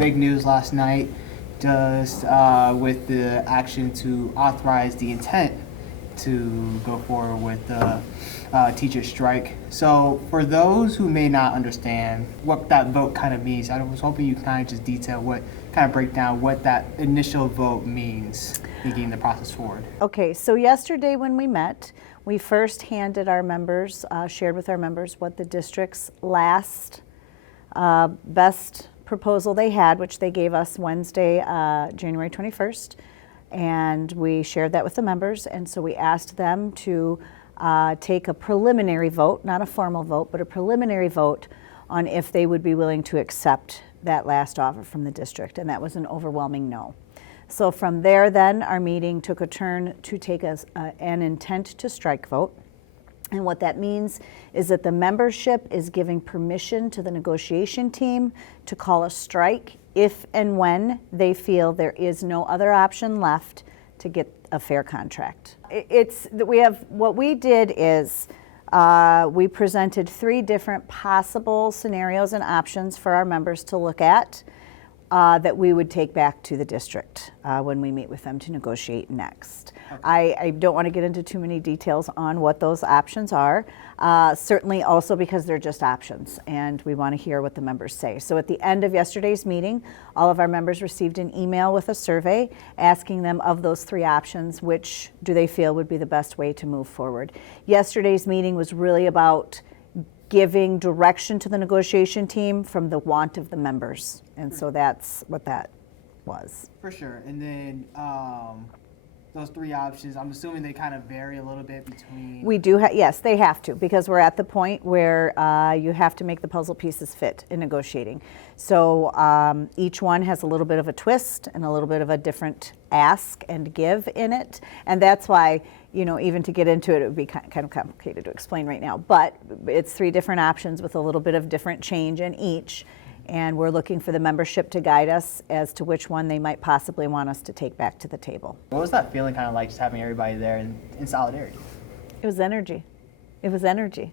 big news last night, just with the action to authorize the intent to go forward with the teacher strike. So for those who may not understand what that vote kind of means, I was hoping you kind of just detail break down what that initial vote means in getting the process forward. Okay, so yesterday when we met, we first handed our members, shared with our members what the district's last best proposal they had, which they gave us Wednesday, January 21st. And we shared that with the members, and so we asked them to take a preliminary vote, not a formal vote, but a preliminary vote on if they would be willing to accept that last offer from the district, and that was an overwhelming no. So from there then, our meeting took a turn to take an intent to strike vote. And what that means is that the membership is giving permission to the negotiation team to call a strike if and when they feel there is no other option left to get a fair contract. What we did is we presented 3 different possible scenarios and options for our members to look at that we would take back to the district when we meet with them to negotiate next. Okay. I don't want to get into too many details on what those options are, certainly also because they're just options and we want to hear what the members say. So at the end of yesterday's meeting, all of our members received an email with a survey asking them of those 3 options, which do they feel would be the best way to move forward. Yesterday's meeting was really about giving direction to the negotiation team from the want of the members. And so that's what that was. For sure. And then those 3 options, I'm assuming they kind of vary a little bit between... We do, yes, they have to, because we're at the point where you have to make the puzzle pieces fit in negotiating. So each one has a little bit of a twist and a little bit of a different ask and give in it. And that's why, you know, even to get into it, it would be kind of complicated to explain right now. But it's 3 different options with a little bit of different change in each. And we're looking for the membership to guide us as to which one they might possibly want us to take back to the table. What was that feeling kind of like, just having everybody there in solidarity? It was energy. It was energy.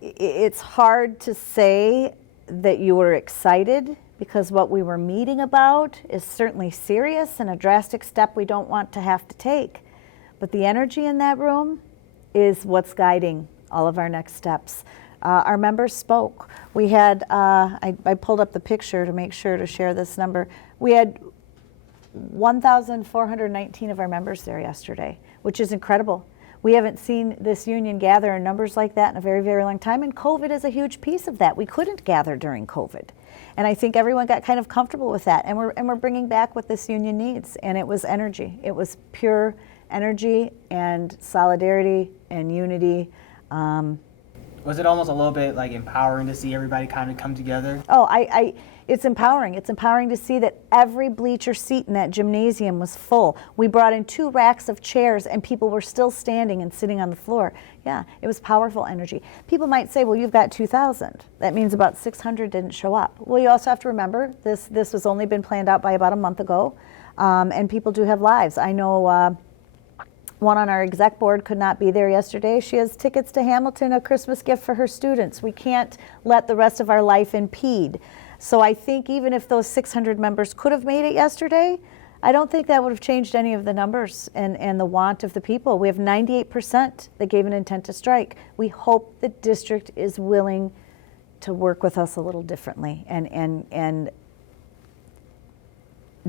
It's hard to say that you were excited because what we were meeting about is certainly serious and a drastic step we don't want to have to take. But the energy in that room is what's guiding all of our next steps. Our members spoke. We had, I pulled up the picture to make sure to share this number. We had 1,419 of our members there yesterday, which is incredible. We haven't seen this union gather in numbers like that in a very, very long time, and COVID is a huge piece of that. We couldn't gather during COVID. And I think everyone got kind of comfortable with that, and we're bringing back what this union needs, and it was energy. It was pure energy and solidarity and unity. Was it almost a little bit like empowering to see everybody kind of come together? Oh, it's empowering. It's empowering to see that every bleacher seat in that gymnasium was full. We brought in 2 racks of chairs and people were still standing and sitting on the floor. Yeah, it was powerful energy. People might say, well, you've got 2,000. That means about 600 didn't show up. Well, you also have to remember, this was only been planned out by about a month ago, and people do have lives. I know one on our exec board could not be there yesterday. She has tickets to Hamilton, a Christmas gift for her students. We can't let the rest of our life impede. So I think even if those 600 members could have made it yesterday, I don't think that would have changed any of the numbers and the want of the people. We have 98% that gave an intent to strike. We hope the district is willing to work with us a little differently and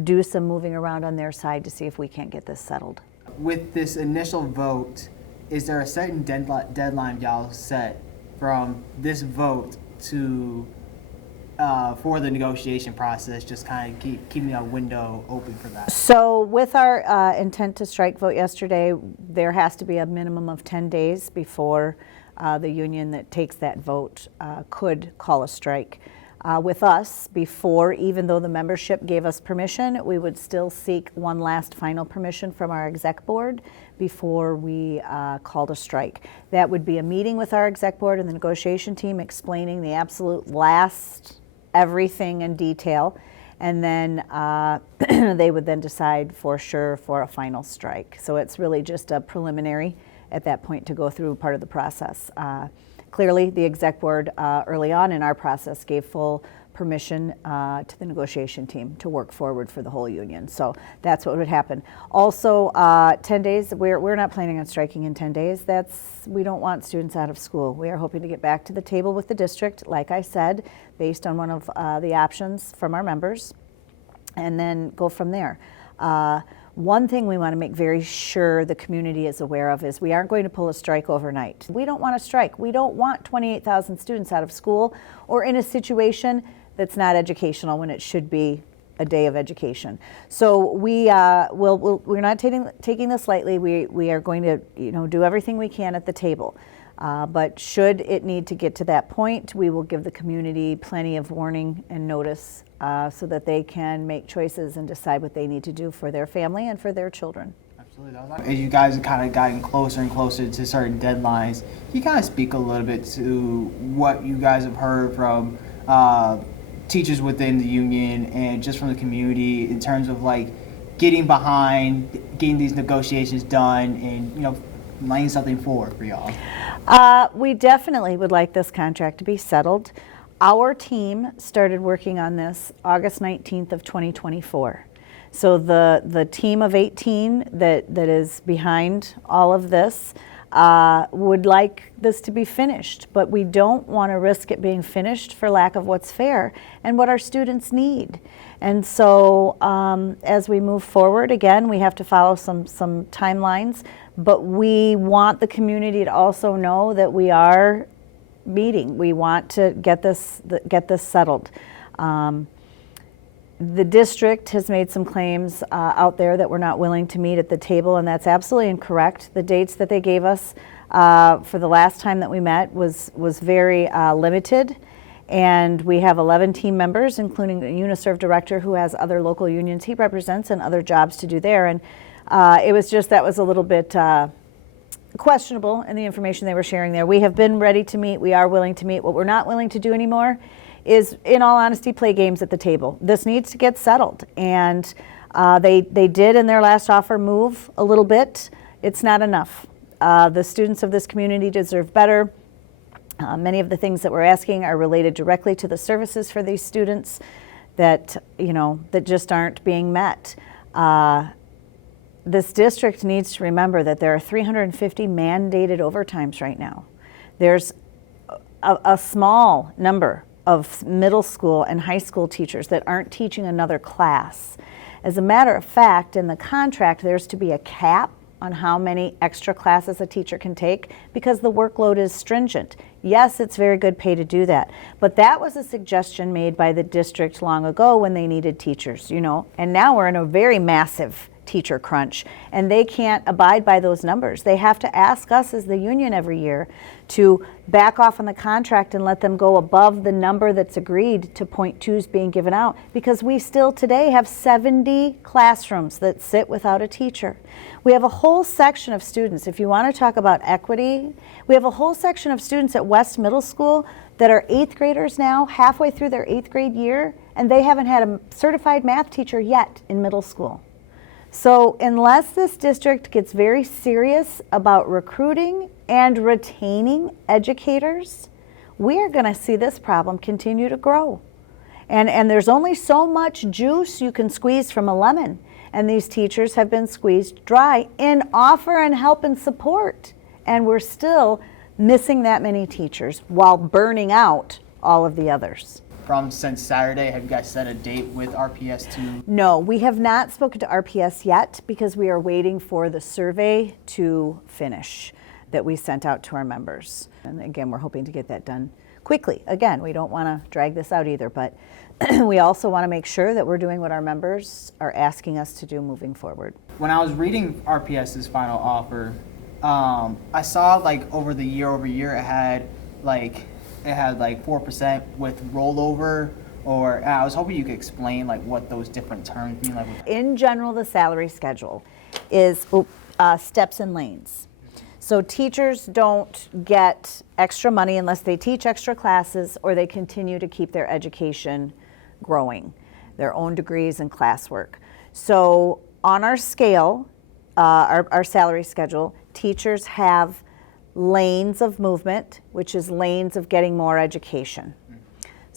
do some moving around on their side to see if we can't get this settled. With this initial vote, is there a certain deadline y'all set from this vote to for the negotiation process, just kind of keeping a window open for that? So with our intent to strike vote yesterday, there has to be a minimum of 10 days before the union that takes that vote could call a strike. With us, before, even though the membership gave us permission, we would still seek one last final permission from our exec board before we called a strike. That would be a meeting with our exec board and the negotiation team explaining the absolute last everything in detail, and then they would then decide for sure for a final strike. So it's really just a preliminary at that point to go through part of the process. Clearly, the exec board early on in our process gave full permission to the negotiation team to work forward for the whole union. So that's what would happen. Also, 10 days, we're not planning on striking in 10 days. We don't want students out of school. We are hoping to get back to the table with the district, like I said, based on one of the options from our members, and then go from there. One thing we want to make very sure the community is aware of is we aren't going to pull a strike overnight. We don't want to strike. We don't want 28,000 students out of school or in a situation that's not educational when it should be a day of education. So we're not taking this lightly. We are going to do everything we can at the table. But should it need to get to that point, we will give the community plenty of warning and notice so that they can make choices and decide what they need to do for their family and for their children. Absolutely. As you guys have kind of gotten closer and closer to certain deadlines, can you kind of speak a little bit to what you guys have heard from teachers within the union and just from the community in terms of like getting behind getting these negotiations done and laying something forward for y'all? We definitely would like this contract to be settled. Our team started working on this August 19th of 2024. So the team of 18 that is behind all of this would like this to be finished, but we don't want to risk it being finished for lack of what's fair and what our students need. And so as we move forward, again, we have to follow some timelines, but we want the community to also know that we are meeting. We want to get this settled. The district has made some claims out there that we're not willing to meet at the table, and that's absolutely incorrect. The dates that they gave us for the last time that we met was very limited, and we have 11 team members, including a UNISERV director who has other local unions he represents and other jobs to do there. And it was just that was a little bit questionable in the information they were sharing there. We have been ready to meet. We are willing to meet. What we're not willing to do anymore is, in all honesty, play games at the table. This needs to get settled. And they did in their last offer move a little bit. It's not enough. The students of this community deserve better. Many of the things that we're asking are related directly to the services for these students that just aren't being met. This district needs to remember that there are 350 mandated overtimes right now. There's a small number of middle school and high school teachers that aren't teaching another class. As a matter of fact, in the contract, there's to be a cap on how many extra classes a teacher can take because the workload is stringent. Yes, it's very good pay to do that, but that was a suggestion made by the district long ago when they needed teachers, and now we're in a very massive teacher crunch, and they can't abide by those numbers. They have to ask us as the union every year to back off on the contract and let them go above the number that's agreed to .2s being given out, because we still today have 70 classrooms that sit without a teacher. We have a whole section of students, if you want to talk about equity, we have a whole section of students at West Middle School that are 8th graders now, halfway through their 8th grade year, and they haven't had a certified math teacher yet in middle school. So unless this district gets very serious about recruiting and retaining educators, we are going to see this problem continue to grow. And there's only so much juice you can squeeze from a lemon. And these teachers have been squeezed dry in offer and help and support. And we're still missing that many teachers while burning out all of the others. Since Saturday, have you guys set a date with RPS to? No, we have not spoken to RPS yet because we are waiting for the survey to finish that we sent out to our members. And again, we're hoping to get that done quickly. Again, we don't want to drag this out either, but we also want to make sure that we're doing what our members are asking us to do moving forward. When I was reading RPS's final offer, I saw like over year, it had like 4% with rollover, or I was hoping you could explain like what those different terms mean. In general, the salary schedule is steps and lanes. So teachers don't get extra money unless they teach extra classes or they continue to keep their education growing, their own degrees and classwork. So on our scale, our salary schedule, teachers have lanes of movement, which is lanes of getting more education.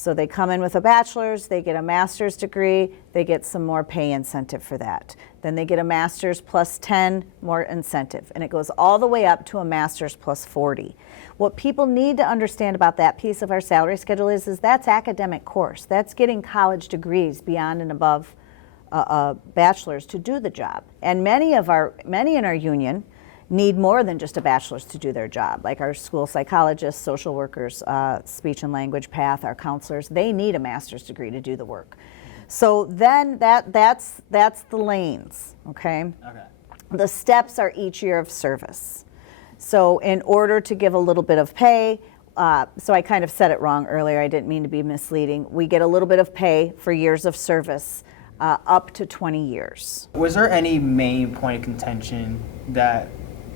So they come in with a bachelor's, they get a master's degree, they get some more pay incentive for that. Then they get a master's plus 10 more incentive, and it goes all the way up to a master's plus 40. What people need to understand about that piece of our salary schedule is that's academic course. That's getting college degrees beyond and above a bachelor's to do the job. And many in our union need more than just a bachelor's to do their job, like our school psychologists, social workers, speech and language path, our counselors. They need a master's degree to do the work. So then that's the lanes, okay? Okay. The steps are each year of service. So in order to give a little bit of pay, so I kind of said it wrong earlier, I didn't mean to be misleading. We get a little bit of pay for years of service, up to 20 years. Was there any main point of contention that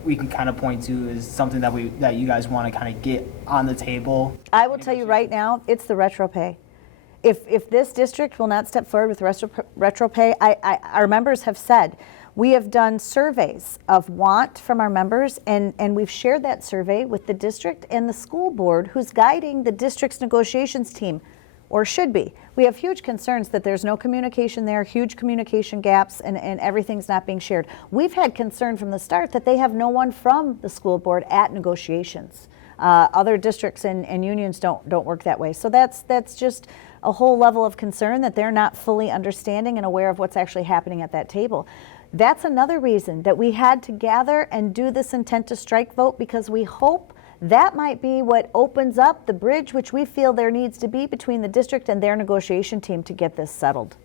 we can kind of point to as something that you guys want to kind of get on the table? I will tell you right now, it's the retro pay. If this district will not step forward with retro pay, our members have said, we have done surveys of want from our members, and we've shared that survey with the district and the school board who's guiding the district's negotiations team, or should be. We have huge concerns that there's no communication there, huge communication gaps, and everything's not being shared. We've had concern from the start that they have no one from the school board at negotiations. Other districts and unions don't work that way. So that's just a whole level of concern that they're not fully understanding and aware of what's actually happening at that table. That's another reason that we had to gather and do this intent to strike vote, because we hope that might be what opens up the bridge which we feel there needs to be between the district and their negotiation team to get this settled.